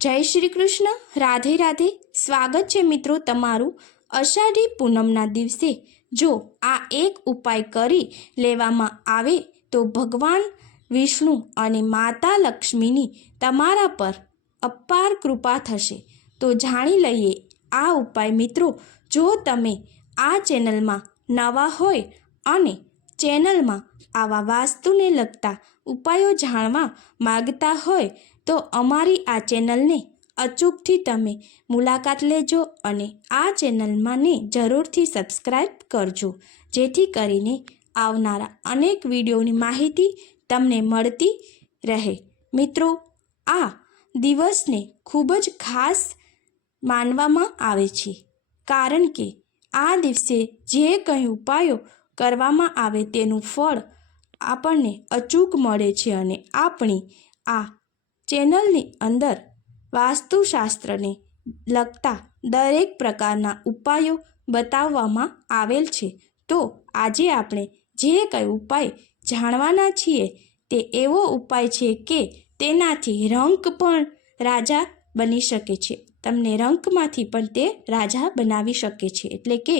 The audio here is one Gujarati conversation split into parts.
જય શ્રી કૃષ્ણ, રાધે રાધે। સ્વાગત છે મિત્રો તમારું। અષાઢી પૂનમના દિવસે જો આ એક ઉપાય કરી લેવામાં આવે તો ભગવાન વિષ્ણુ અને માતા લક્ષ્મીની તમારા પર અપાર કૃપા થશે। તો જાણી લઈએ આ ઉપાય મિત્રો। જો તમે આ ચેનલમાં નવા હોય અને ચેનલમાં આવા વાસ્તુને લગતા ઉપાયો જાણવા માગતા હોય તો અમારી આ ચેનલને અચૂકથી તમે મુલાકાત લેજો અને આ ચેનલમાંને જરૂરથી સબસ્ક્રાઈબ કરજો, જેથી કરીને આવનારા અનેક વિડીયોની માહિતી તમને મળતી રહે। મિત્રો, આ દિવસને ખૂબ જ ખાસ માનવામાં આવે છે, કારણ કે આ દિવસે જે કંઈ ઉપાયો કરવામાં આવે તેનું ફળ આપણને અચૂક મળે છે અને આપણી આ ચેનલની અંદર વાસ્તુશાસ્ત્રને લગતા દરેક પ્રકારના ઉપાયો બતાવવામાં આવેલ છે। તો આજે આપણે જે કંઈ ઉપાય જાણવાના છીએ તે એવો ઉપાય છે કે તેનાથી રંક પણ રાજા બની શકે છે, તમને રંકમાંથી પણ તે રાજા બનાવી શકે છે। એટલે કે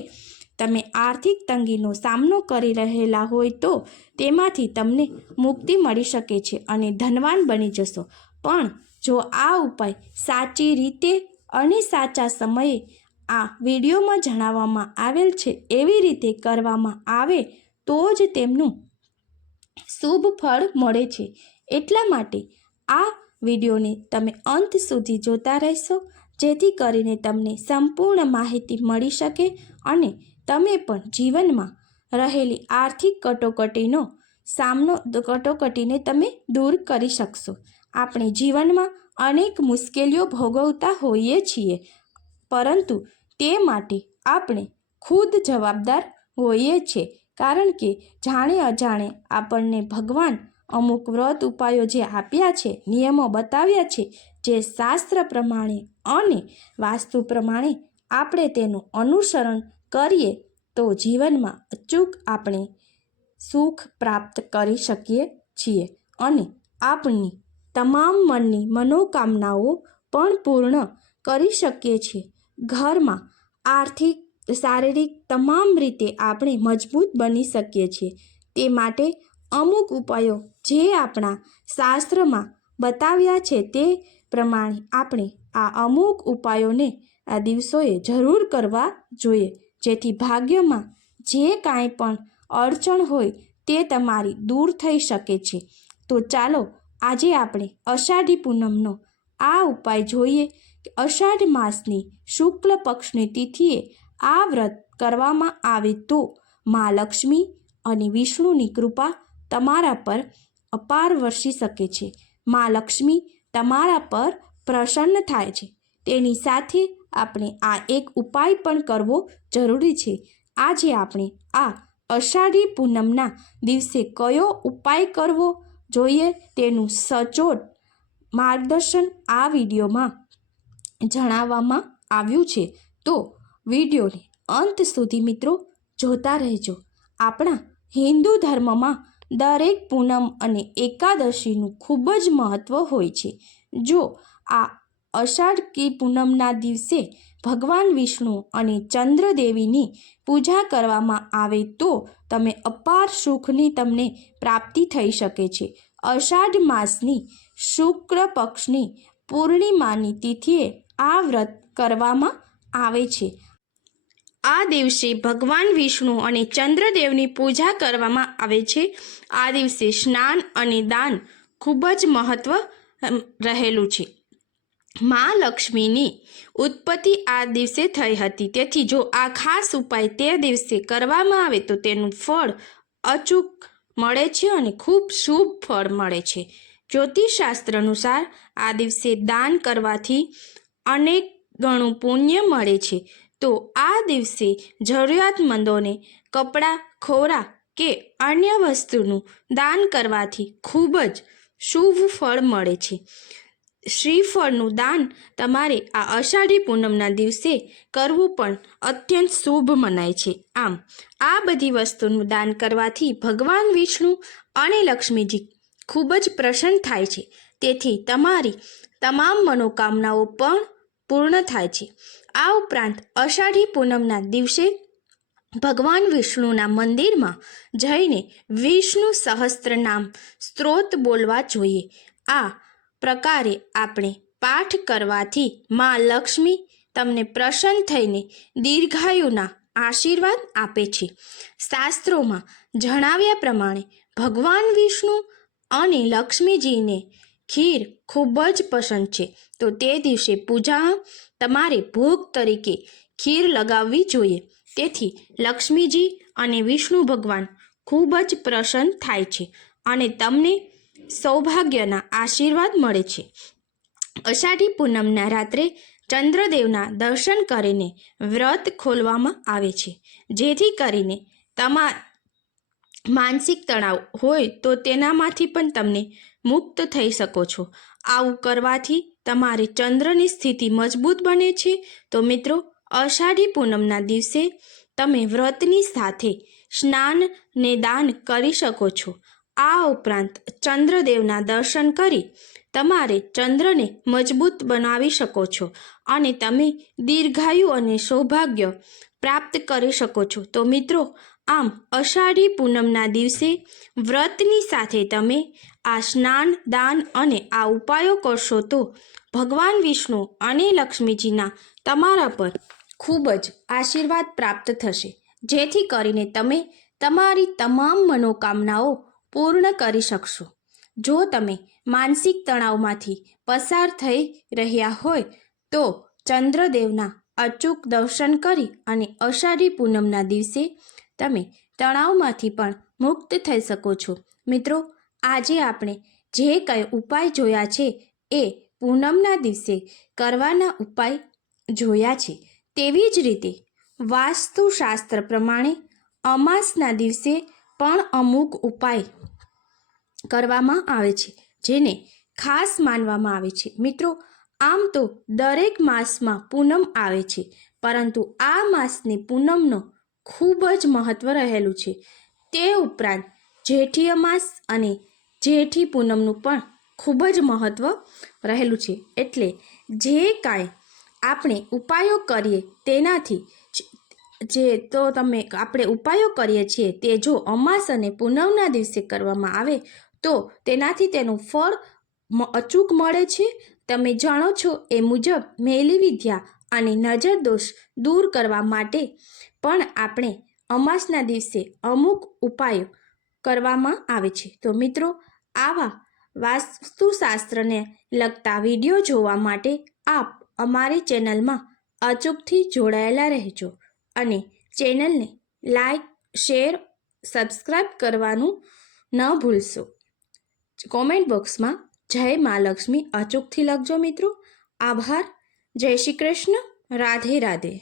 તમે આર્થિક તંગીનો સામનો કરી રહેલા હોય તો તેમાંથી તમને મુક્તિ મળી શકે છે અને ધનવાન બની જશો। પણ જો આ ઉપાય સાચી રીતે અને સાચા સમયે આ વિડીયોમાં જણાવવામાં આવેલ છે એવી રીતે કરવામાં આવે તો જ તેમનું શુભ ફળ મળે છે। એટલા માટે આ વિડીયોને તમે અંત સુધી જોતા રહેશો, જેથી કરીને તમને સંપૂર્ણ માહિતી મળી શકે અને તમે પણ જીવનમાં રહેલી આર્થિક કટોકટીને તમે દૂર કરી શકશો। આપણે જીવનમાં અનેક મુશ્કેલીઓ ભોગવતા હોઈએ છીએ, પરંતુ તે માટે આપણે ખુદ જવાબદાર હોઈએ છીએ, કારણ કે જાણે અજાણે આપણને ભગવાન અમુક વ્રત ઉપાયો જે આપ્યા છે, નિયમો બતાવ્યા છે, જે શાસ્ત્ર પ્રમાણે અને વાસ્તુ પ્રમાણે આપણે તેનું અનુસરણ કરીએ તો જીવનમાં અચૂક આપણે સુખ પ્રાપ્ત કરી શકીએ છીએ અને આપણી તમામ મનની મનોકામનાઓ પણ પૂર્ણ કરી શકીએ છીએ। ઘરમાં આર્થિક, શારીરિક તમામ રીતે આપણે મજબૂત બની શકીએ છીએ। તે માટે અમુક ઉપાયો જે આપણા શાસ્ત્રમાં બતાવ્યા છે તે પ્રમાણે આપણે આ અમુક ઉપાયોને આ દિવસોએ જરૂર કરવા જોઈએ, જેથી ભાગ્યમાં જે કાંઈ પણ અડચણ હોય તે તમારી દૂર થઈ શકે છે। તો ચાલો આજે આપણે અષાઢી પૂનમનો આ ઉપાય જોઈએ કે અષાઢ માસની શુક્લ પક્ષની તિથિએ આ વ્રત કરવામાં આવે તો મા લક્ષ્મી અને વિષ્ણુની કૃપા તમારા પર અપાર વરસી શકે છે। મા લક્ષ્મી તમારા પર પ્રસન્ન થાય છે, તેની સાથે આપણે આ એક ઉપાય પણ કરવો જરૂરી છે। આજે આપણે આ અષાઢી પૂનમના દિવસે કયો ઉપાય કરવો જોઈએ તેનું સચોટ માર્ગદર્શન આ વિડીયોમાં જણાવવામાં આવ્યું છે, તો વિડીયોને અંત સુધી મિત્રો જોતા રહેજો। આપણા હિન્દુ ધર્મમાં દરેક પૂનમ અને એકાદશીનું ખૂબ જ મહત્ત્વ હોય છે। જો આ અષાઢી પૂનમના દિવસે ભગવાન વિષ્ણુ અને ચંદ્રદેવીની પૂજા કરવામાં આવે તો તમે અપાર સુખની તમને પ્રાપ્તિ થઈ શકે છે। અષાઢ માસની શુક્લ પક્ષની પૂર્ણિમાની તિથિએ આ વ્રત કરવામાં આવે છે। આ દિવસે ભગવાન વિષ્ણુ અને ચંદ્રદેવની પૂજા કરવામાં આવે છે। આ દિવસે સ્નાન અને દાન ખૂબ જ મહત્ત્વ રહેલું છે। મા લક્ષ્મીની ઉત્પત્તિ આ દિવસે થઈ હતી, તેથી જો આ ખાસ ઉપાય તે દિવસે કરવામાં આવે તો તેનું ફળ અચૂક મળે છે અને ખૂબ શુભ ફળ મળે છે। જ્યોતિષશાસ્ત્ર અનુસાર આ દિવસે દાન કરવાથી અનેક ગણું પુણ્ય મળે છે। તો આ દિવસે જરૂરિયાતમંદોને કપડાં, ખોરાક કે અન્ય વસ્તુનું દાન કરવાથી ખૂબ જ શુભ ફળ મળે છે। શ્રીફળનું દાન તમારે આ અષાઢી પૂનમના દિવસે કરવું પણ અત્યંત શુભ મનાય છે। આમ આ બધી વસ્તુનું દાન કરવાથી ભગવાન વિષ્ણુ અને લક્ષ્મીજી ખૂબ જ પ્રસન્ન થાય છે, તેથી તમારી તમામ મનોકામનાઓ પણ પૂર્ણ થાય છે. આ ઉપરાંત અષાઢી પૂનમના દિવસે ભગવાન વિષ્ણુના મંદિરમાં જઈને વિષ્ણુ સહસ્ત્રનામ સ્ત્રોત બોલવા જોઈએ. આ પ્રકારે આપણે પાઠ કરવાથી મા લક્ષ્મી તમને પ્રસન્ન થઈને દીર્ઘાયુના આશીર્વાદ આપે છે. શાસ્ત્રોમાં જણાવ્યા પ્રમાણે ભગવાન વિષ્ણુ અને લક્ષ્મીજીને ખીર ખૂબ જ પસંદ છે. તો તે દિવસે પૂજામાં તમારે ભોગ તરીકે ખીર લગાવવી જોઈએ. તેથી લક્ષ્મીજી અને વિષ્ણુ ભગવાન ખૂબ જ પ્રસન્ન થાય છે અને તમને સૌભાગ્યના આશીર્વાદ મળે છે. અષાઢી પૂનમના રાત્રે ચંદ્રદેવના દર્શન કરીને વ્રત ખોલવામાં આવે છે, જેથી કરીને માનસિક તણાવ હોય તો તેનામાંથી પણ તમને મુક્ત થઈ શકો છો. આવું કરવાથી તમારે ચંદ્રની સ્થિતિ મજબૂત બને છે. તો મિત્રો, અષાઢી પૂનમના દિવસે તમે વ્રતની સાથે સ્નાન ને દાન કરી શકો છો. આ ઉપરાંત ચંદ્રદેવના દર્શન કરી તમારે ચંદ્રને મજબૂત બનાવી શકો છો અને તમે દીર્ઘાયુ અને સૌભાગ્ય પ્રાપ્ત કરી શકો છો. તો મિત્રો, આમ અષાઢી પૂનમના દિવસે વ્રતની સાથે તમે આ સ્નાન, દાન અને આ ઉપાયો કરશો તો ભગવાન વિષ્ણુ અને લક્ષ્મીજીના તમારા પર ખૂબ જ આશીર્વાદ પ્રાપ્ત થશે, જેથી કરીને તમે તમારી તમામ મનોકામનાઓ પૂર્ણ કરી શકશો. જો તમે માનસિક તણાવમાંથી પસાર થઈ રહ્યા હોય તો ચંદ્રદેવના અચૂક દર્શન કરી અને અષાઢી પૂનમના દિવસે તમે તણાવમાંથી પણ મુક્ત થઈ શકો છો. મિત્રો, આજે આપણે જે કંઈ ઉપાય જોયા છે એ પૂનમના દિવસે કરવાના ઉપાય જોયા છે. તેવી જ રીતે વાસ્તુશાસ્ત્ર પ્રમાણે અમાસના દિવસે પણ અમુક ઉપાય કરવામાં આવે છે, જેને ખાસ માનવામાં આવે છે. મિત્રો, આમ તો દરેક માસમાં પૂનમ આવે છે, પરંતુ આ માસની પૂનમનો ખૂબ જ મહત્ત્વ રહેલું છે. તે ઉપરાંત જેઠી અમાસ અને જેઠી પૂનમનું પણ ખૂબ જ મહત્ત્વ રહેલું છે. એટલે જે કાંઈ આપણે ઉપાયો કરીએ તેનાથી આપણે ઉપાયો કરીએ છીએ તે જો અમાસ અને પૂનમના દિવસે કરવામાં આવે તો તેનાથી તેનું ફળ અચૂક મળે છે. તમે જાણો છો એ મુજબ મેલી વિદ્યા અને નજર દોષ દૂર કરવા માટે પણ આપણે અમાસના દિવસે અમુક ઉપાયો કરવામાં આવે છે. તો મિત્રો, આવા વાસ્તુશાસ્ત્રને લગતા વિડીયો જોવા માટે આપ અમારી ચેનલમાં અચૂકથી જોડાયેલા રહેજો અને ચેનલને લાઈક, શેર, સબસ્ક્રાઈબ કરવાનું ન ભૂલશો. કોમેન્ટ બોક્સમાં જય મા લક્ષ્મી અચૂકથી લખજો મિત્રો. આભાર. જય શ્રી કૃષ્ણ. રાધે રાધે.